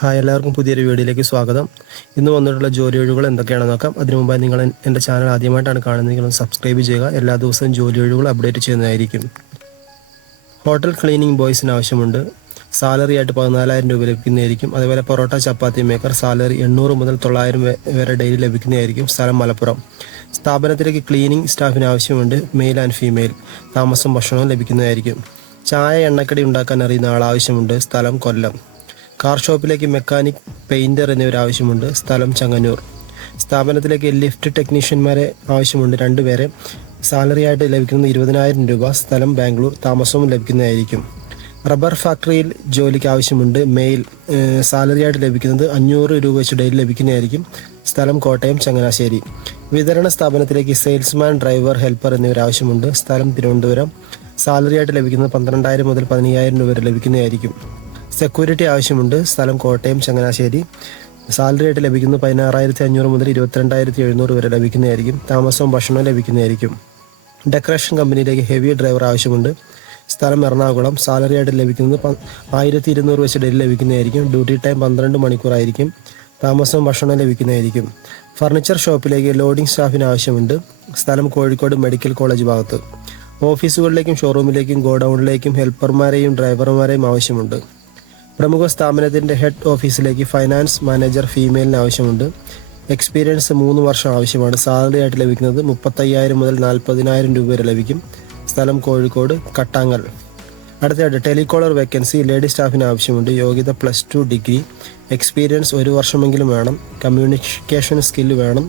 Hi, എല്ലാവർക്കും പുതിയൊരു വീഡിയോയിലേക്ക് സ്വാഗതം. ഇന്ന് വന്നിട്ടുള്ള ജോലി ഒഴിവുകൾ എന്തൊക്കെയാണെന്ന് നോക്കാം. അതിനു മുമ്പായി നിങ്ങൾ എൻ്റെ ചാനൽ ആദ്യമായിട്ടാണ് കാണുന്നതെങ്കിൽ ഒന്ന് സബ്സ്ക്രൈബ് ചെയ്യുക. എല്ലാ ദിവസവും ജോലി ഒഴിവുകൾ അപ്ഡേറ്റ് ചെയ്യുന്നതായിരിക്കും. ഹോട്ടൽ ക്ലീനിങ് ബോയ്സിന് ആവശ്യമുണ്ട്. സാലറി ആയിട്ട് 14,000 രൂപ ലഭിക്കുന്നതായിരിക്കും. അതുപോലെ പൊറോട്ട ചപ്പാത്തി മേക്കർ സാലറി 800 മുതൽ 900 വരെ ഡെയിലി ലഭിക്കുന്നതായിരിക്കും. സ്ഥലം മലപ്പുറം. സ്ഥാപനത്തിലേക്ക് ക്ലീനിങ് സ്റ്റാഫിന് ആവശ്യമുണ്ട്. Male and female. താമസം ഭക്ഷണവും ലഭിക്കുന്നതായിരിക്കും. ചായ എണ്ണക്കടി ഉണ്ടാക്കാൻ അറിയുന്ന ആൾ ആവശ്യമുണ്ട്. സ്ഥലം കൊല്ലം. കാർ ഷോപ്പിലേക്ക് മെക്കാനിക്, പെയിൻറ്റർ എന്നിവർ ആവശ്യമുണ്ട്. സ്ഥലം ചങ്ങന്നൂർ. സ്ഥാപനത്തിലേക്ക് ലിഫ്റ്റ് ടെക്നീഷ്യന്മാരെ ആവശ്യമുണ്ട്, 2 പേരെ. സാലറി ആയിട്ട് ലഭിക്കുന്നത് 20,000 രൂപ. സ്ഥലം ബാംഗ്ലൂർ. താമസവും ലഭിക്കുന്നതായിരിക്കും. റബ്ബർ ഫാക്ടറിയിൽ ജോലിക്ക് ആവശ്യമുണ്ട്. മെയിൽ. സാലറി ആയിട്ട് ലഭിക്കുന്നത് 500 രൂപ വെച്ച് ഡെയിലി ലഭിക്കുന്നതായിരിക്കും. സ്ഥലം കോട്ടയം ചങ്ങനാശ്ശേരി. വിതരണ സ്ഥാപനത്തിലേക്ക് സെയിൽസ്മാൻ, ഡ്രൈവർ, ഹെൽപ്പർ എന്നിവർ ആവശ്യമുണ്ട്. സ്ഥലം തിരുവനന്തപുരം. സാലറി ആയിട്ട് ലഭിക്കുന്നത് 12,000 മുതൽ 15,000 രൂപ വരെ ലഭിക്കുന്നതായിരിക്കും. സെക്യൂരിറ്റി ആവശ്യമുണ്ട്. സ്ഥലം കോട്ടയം ചങ്ങനാശ്ശേരി. സാലറി ആയിട്ട് ലഭിക്കുന്നത് 16,500 മുതൽ 22,700 വരെ ലഭിക്കുന്നതായിരിക്കും. താമസവും ഭക്ഷണവും ലഭിക്കുന്നതായിരിക്കും. ഡെക്കറേഷൻ കമ്പനിയിലേക്ക് ഹെവി ഡ്രൈവർ ആവശ്യമുണ്ട്. സ്ഥലം എറണാകുളം. സാലറി ആയിട്ട് ലഭിക്കുന്നത് 1,200 വെച്ച് ഡെയിലി ലഭിക്കുന്നതായിരിക്കും. Duty time 12 മണിക്കൂറായിരിക്കും. താമസവും ഭക്ഷണവും ലഭിക്കുന്നതായിരിക്കും. ഫർണിച്ചർ ഷോപ്പിലേക്ക് ലോഡിംഗ് സ്റ്റാഫിന് ആവശ്യമുണ്ട്. സ്ഥലം കോഴിക്കോട് മെഡിക്കൽ കോളേജ് ഭാഗത്ത്. ഓഫീസുകളിലേക്കും ഷോറൂമിലേക്കും ഗോഡൌണിലേക്കും ഹെൽപ്പർമാരെയും ഡ്രൈവർമാരെയും ആവശ്യമുണ്ട്. പ്രമുഖ സ്ഥാപനത്തിൻ്റെ ഹെഡ് ഓഫീസിലേക്ക് ഫൈനാൻസ് മാനേജർ ഫീമെയിലിന് ആവശ്യമുണ്ട്. എക്സ്പീരിയൻസ് 3 വർഷം ആവശ്യമാണ്. സാലറി ആയിട്ട് ലഭിക്കുന്നത് 35,000 മുതൽ 40,000 രൂപ വരെ ലഭിക്കും. സ്ഥലം കോഴിക്കോട് കട്ടാങ്ങൽ. അടുത്തതായിട്ട് ടെലികോളർ വേക്കൻസി ലേഡി സ്റ്റാഫിന് ആവശ്യമുണ്ട്. യോഗ്യത +2 ഡിഗ്രി. എക്സ്പീരിയൻസ് 1 വർഷമെങ്കിലും വേണം. കമ്മ്യൂണിക്കേഷൻ സ്കില്ല് വേണം.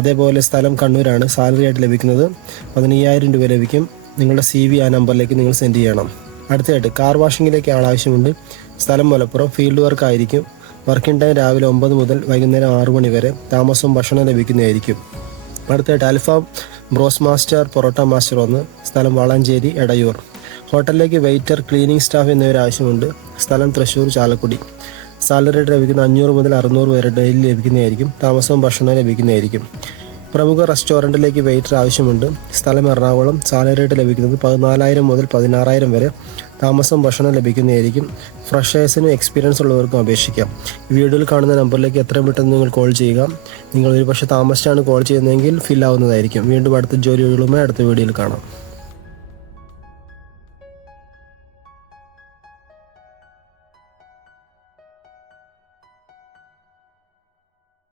അതേപോലെ സ്ഥലം കണ്ണൂരാണ്. സാലറി ആയിട്ട് ലഭിക്കുന്നത് 15,000 രൂപ ലഭിക്കും. നിങ്ങളുടെ CV ആ നമ്പറിലേക്ക് നിങ്ങൾ സെൻഡ് ചെയ്യണം. അടുത്തതായിട്ട് കാർ വാഷിങ്ങിലേക്ക് ആവശ്യമുണ്ട്. സ്ഥലം മലപ്പുറം. ഫീൽഡ് വർക്ക് ആയിരിക്കും. വർക്കിംഗ് ടൈം രാവിലെ 9 മുതൽ വൈകുന്നേരം 6 മണി വരെ. താമസവും ഭക്ഷണം ലഭിക്കുന്നതായിരിക്കും. അടുത്തതായിട്ട് അൽഫാം ബ്രോസ് മാസ്റ്റർ, പൊറോട്ട മാസ്റ്റർ 1. സ്ഥലം വളാഞ്ചേരി, എടയൂർ. ഹോട്ടലിലേക്ക് വെയിറ്റർ, ക്ലീനിങ് സ്റ്റാഫ് എന്നിവർ ആവശ്യമുണ്ട്. സ്ഥലം തൃശ്ശൂർ, ചാലക്കുടി. സാലറി ലഭിക്കുന്ന 500 മുതൽ 600 വരെ ഡെയിലി ലഭിക്കുന്നതായിരിക്കും. താമസവും ഭക്ഷണവും ലഭിക്കുന്നതായിരിക്കും. പ്രമുഖ റെസ്റ്റോറൻറ്റിലേക്ക് വെയിറ്റർ ആവശ്യമുണ്ട്. സ്ഥലം എറണാകുളം. സാലറി ആയിട്ട് ലഭിക്കുന്നത് 14,000 മുതൽ 16,000 വരെ. താമസം ഭക്ഷണം ലഭിക്കുന്നതായിരിക്കും. ഫ്രഷേഴ്സിനും എക്സ്പീരിയൻസ് ഉള്ളവർക്കും അപേക്ഷിക്കാം. വീഡിയോയിൽ കാണുന്ന നമ്പറിലേക്ക് എത്രയും പെട്ടെന്ന് നിങ്ങൾ കോൾ ചെയ്യുക. നിങ്ങൾ ഒരുപക്ഷെ താമസിച്ചാണ് കോൾ ചെയ്യുന്നതെങ്കിൽ ഫിൽ ആവുന്നതായിരിക്കും. വീണ്ടും അടുത്ത ജോലി ഒഴിവുമായി അടുത്ത വീഡിയോയിൽ കാണാം.